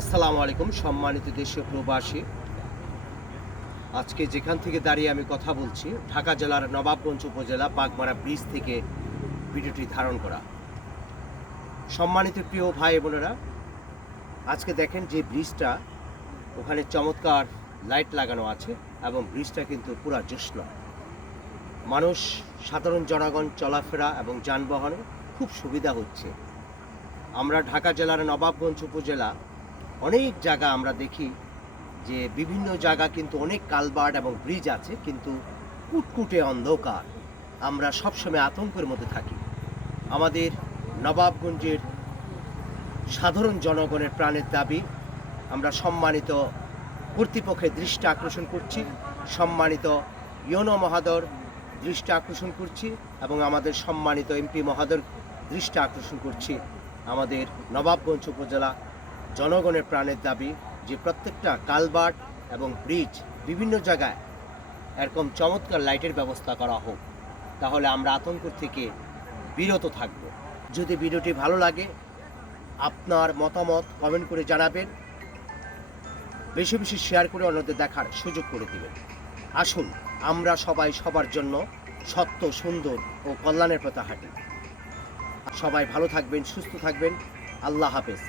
আসসালামু আলাইকুম সম্মানিত দেশীয় প্রবাসী। আজকে যেখান থেকে দাঁড়িয়ে আমি কথা বলছি ঢাকা জেলার নবাবগঞ্জ উপজেলা বাগমারা ব্রিজ থেকে ভিডিওটি ধারণ করা। সম্মানিত প্রিয় ভাই বোনেরা, আজকে দেখেন যে ব্রিজটা, ওখানে চমৎকার লাইট লাগানো আছে এবং ব্রিজটা কিন্তু পুরা জ্যোৎস্না। মানুষ, সাধারণ জনগণ চলাফেরা এবং যানবাহনে খুব সুবিধা হচ্ছে। আমরা ঢাকা জেলার নবাবগঞ্জ উপজেলা অনেক জায়গা আমরা দেখি যে বিভিন্ন জায়গা কিন্তু অনেক কালভার্ট এবং ব্রিজ আছে, কিন্তু কুটকুটে অন্ধকার। আমরা সবসময় আতঙ্কের মধ্যে থাকি। আমাদের নবাবগঞ্জের সাধারণ জনগণের প্রাণের দাবি, আমরা সম্মানিত কর্তৃপক্ষের দৃষ্টি আকর্ষণ করছি, সম্মানিত ইউনো মহাদর দৃষ্টি আকর্ষণ করছি এবং আমাদের সম্মানিত এমপি মহাদর দৃষ্টি আকর্ষণ করছি। আমাদের নবাবগঞ্জ উপজেলা জনগণের প্রাণের দাবি যে প্রত্যেকটা কালভার্ট এবং ব্রিজ বিভিন্ন জায়গায় এরকম চমৎকার লাইটের ব্যবস্থা করা হোক, তাহলে আমরা আতঙ্ক থেকে বিরত থাকব। যদি ভিডিওটি ভালো লাগে আপনার মতামত কমেন্ট করে জানাবেন, বেশি বেশি শেয়ার করে অন্যদের দেখার সুযোগ করে দেবেন। আসুন আমরা সবাই সবার জন্য সত্য, সুন্দর ও কল্যাণের পথে হাঁটি। সবাই ভালো থাকবেন, সুস্থ থাকবেন। আল্লাহ হাফেজ।